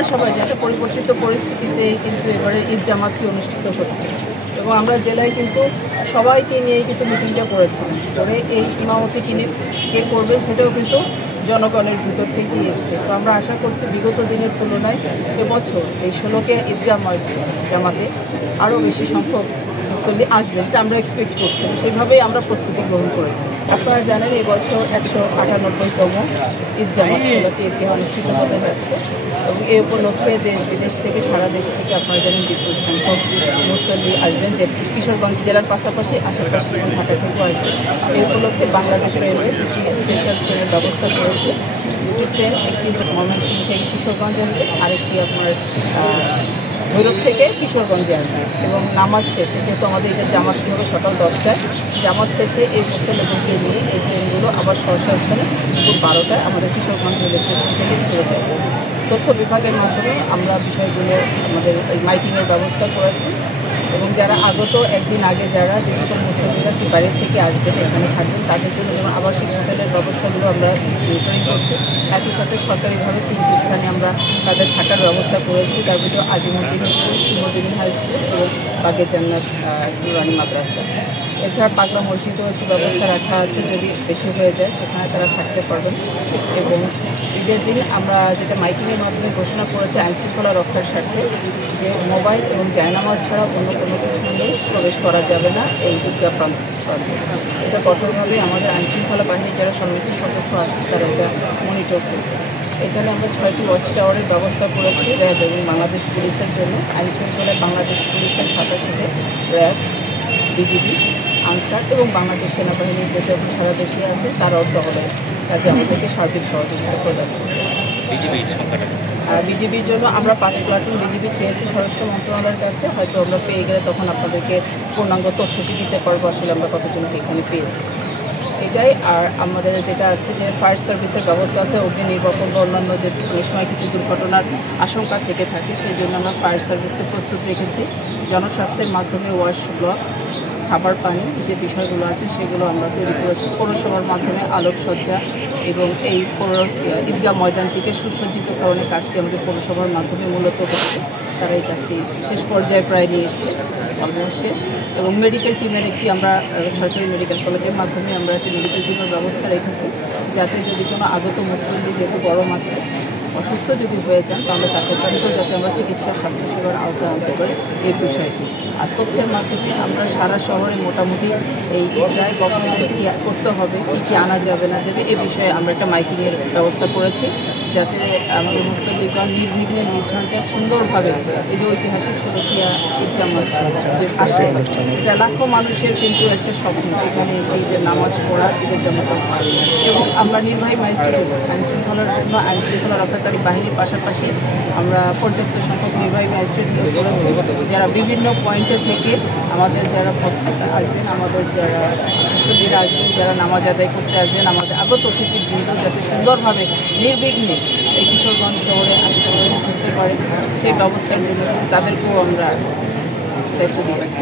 আপনারা সবাই যাতে পরিবর্তিত পরিস্থিতিতে কিন্তু এবারে ঈদ জামাতটি অনুষ্ঠিত হচ্ছে এবং আমরা জেলায় কিন্তু সবাইকে নিয়েই কিন্তু মিটিংটা করেছিলাম, করে এই ইমামতি কিনে কে করবে সেটাও কিন্তু জনগণের ভিতর থেকেই এসছে। তো আমরা আশা করছি বিগত দিনের তুলনায় এবছর এই 16কে ঈদগাহ জামাতে আরও বেশি সংখ্যক মুসল্লি আসবেন, এটা আমরা এক্সপেক্ট করছি, সেইভাবেই আমরা প্রস্তুতি গ্রহণ করেছি। আপনারা জানেন এবছর 198তম ঈদ জামাত 16কে ঈদগাহ অনুষ্ঠিত হতে যাচ্ছে এবং এই উপলক্ষে দেশ বিদেশ থেকে সারা দেশ থেকে আপনারা জানেন বিপুল সংখ্যক মুসল্লি আসবেন, যে কিশোরগঞ্জ জেলার পাশাপাশি আশেপাশে ঢাকা থেকেও আসবেন। এই উপলক্ষে বাংলাদেশ রেলওয়ে দুটি স্পেশাল ট্রেনের ব্যবস্থা করেছে। দুটি ট্রেন, একটি ময়মনসিংহ থেকে কিশোরগঞ্জে আসবে, আরেকটি আপনার ভৈরব থেকে কিশোরগঞ্জে আসবে এবং নামাজ শেষে, যেহেতু আমাদের এদের জামাত হবে সকাল 10টায়, জামাত শেষে এই মুসল্লিদেরকে নিয়ে এই ট্রেনগুলো আবার সহসা স্থানে দুপুর 12টায় আমাদের কিশোরগঞ্জ রেল স্টেশন থেকে ছেড়ে যাবে। তথ্য বিভাগের মাধ্যমে আমরা বিষয়গুলো আমাদের এই মাইকিংয়ের ব্যবস্থা করেছি এবং যারা আগত একদিন আগে যারা যে সকল মুসল্লিরা বাইরে থেকে আসবেন এখানে থাকবেন তাদের জন্য যেমন আবাসিক হোটেলের ব্যবস্থাগুলো আমরা নির্ধারণ করছি। একই সাথে সরকারিভাবে 3টি স্থানে আমরা তাদের থাকার ব্যবস্থা করেছি, তার ভিতরে আজিমুদ্দিন স্কুল, মদিনী হাই স্কুল এবং বাগের জান্নাত নুরানি মাদ্রাসা। এছাড়া পাগলা মসজিদেও একটি ব্যবস্থা রাখা আছে, যদি বেশি হয়ে যায় সেখানে তারা থাকতে পারবেন। এবং ঈদের দিন আমরা যেটা মাইকিংয়ের মাধ্যমে ঘোষণা করেছি আইনশৃঙ্খলা রক্ষার স্বার্থে, যে মোবাইল এবং জায়নামাজ ছাড়া অন্য কোনো কিছু নিয়ে প্রবেশ করা যাবে না এই ঈদগাহ প্রান্তে। এটা কঠোরভাবে আমাদের আইনশৃঙ্খলা বাহিনীর যারা সম্মিলিত সদস্য আছেন তারা এটা মনিটর করবে। এখানে আমরা 6টি ওয়াচ টাওয়ারের ব্যবস্থা করেছি র্যাব এবং বাংলাদেশ পুলিশের জন্য। আইনশৃঙ্খলায় বাংলাদেশ পুলিশের সাথে র্যাব, বিজিবি, আনসার এবং বাংলাদেশ সেনাবাহিনীর যেটা সারা দেশে আছে তারাও টহলের কাজে আমাদেরকে সার্বিক সহযোগিতা প্রদান করবে। বিজিবির জন্য আমরা 5 প্লাটুন বিজিবি চেয়েছি স্বরাষ্ট্র মন্ত্রণালয়ের কাছে, হয়তো আমরা পেয়ে গেলে তখন আপনাদেরকে পূর্ণাঙ্গ তথ্যটি দিতে পারবো আসলে আমরা কতজনকে এখানে পেয়েছি এটাই। আর আমাদের যেটা আছে যে ফায়ার সার্ভিসের ব্যবস্থা আছে, অগ্নি নির্বাপন বা অন্যান্য যে অনেক সময় কিছু দুর্ঘটনার আশঙ্কা থেকে থাকে সেই জন্য আমরা ফায়ার সার্ভিসকে প্রস্তুত রেখেছি। জনস্বাস্থ্যের মাধ্যমে ওয়াশ ব্লক, খাবার পানি যে বিষয়গুলো আছে সেগুলো আমরা তৈরি করেছি। পৌরসভার মাধ্যমে আলোকসজ্জা এবং এই ঈদগাহ ময়দানটিকে সুসজ্জিতকরণের কাজটি আমাদের পৌরসভার মাধ্যমে মূলত হচ্ছে। তারা এই কাজটি শেষ পর্যায়ে প্রায় নিয়ে এসছে, অলমোস্ট শেষ। এবং মেডিকেল টিমের একটি আমরা সরকারি মেডিকেল কলেজের মাধ্যমে আমরা একটি মেডিকেল টিমের ব্যবস্থা রেখেছি, যাতে যদি কোনো আগত মুসল্লি যেহেতু গরম আছে অসুস্থ যদি হয়ে যান তাহলে তাকে তাদেরকে যাতে আমরা চিকিৎসা স্বাস্থ্যসেবার আওতায় আনতে পারি এই বিষয়টি। আর তথ্যের মাধ্যমে আমরা সারা শহরে মোটামুটি এই ঈদগায় গভর্নমেন্টে কী করতে হবে, কী আনা যাবে না যাবে এই বিষয়ে আমরা একটা মাইকিংয়ের ব্যবস্থা করেছি, যাতে আমাদের মুসল্লিগণ নির্বিঘ্নে নির্ঝঞ্ঝাট সুন্দরভাবে এই যে ঐতিহাসিক শোলাকিয়া ঈদ জামাত যে আসে, এটা লাখো মানুষের কিন্তু একটা স্বপ্ন এখানে এসে যে নামাজ পড়া ঈদের জামাত। এবং আমরা নির্বাহী ম্যাজিস্ট্রেট আইনশৃঙ্খলার জন্য আইনশৃঙ্খলা রক্ষাকারী বাহিনীর পাশাপাশি আমরা পর্যাপ্ত সংখ্যক নির্বাহী ম্যাজিস্ট্রেট করেছি, যারা বিভিন্ন পয়েন্টে থেকে আমাদের যারা ভক্তরা আসবেন, আমাদের যারা মুসল্লিরা আসবেন, যারা নামাজ আদায় করতে আসবেন, আমাদের আগত অতিথিবৃন্দ যাতে সুন্দরভাবে নির্বিঘ্নে এই কিশোরগঞ্জ শহরে আসতে পারে, ঘুরতে পারে সেই ব্যবস্থার জন্য তাদেরকেও আমরা দায়িত্ব দিয়েছি।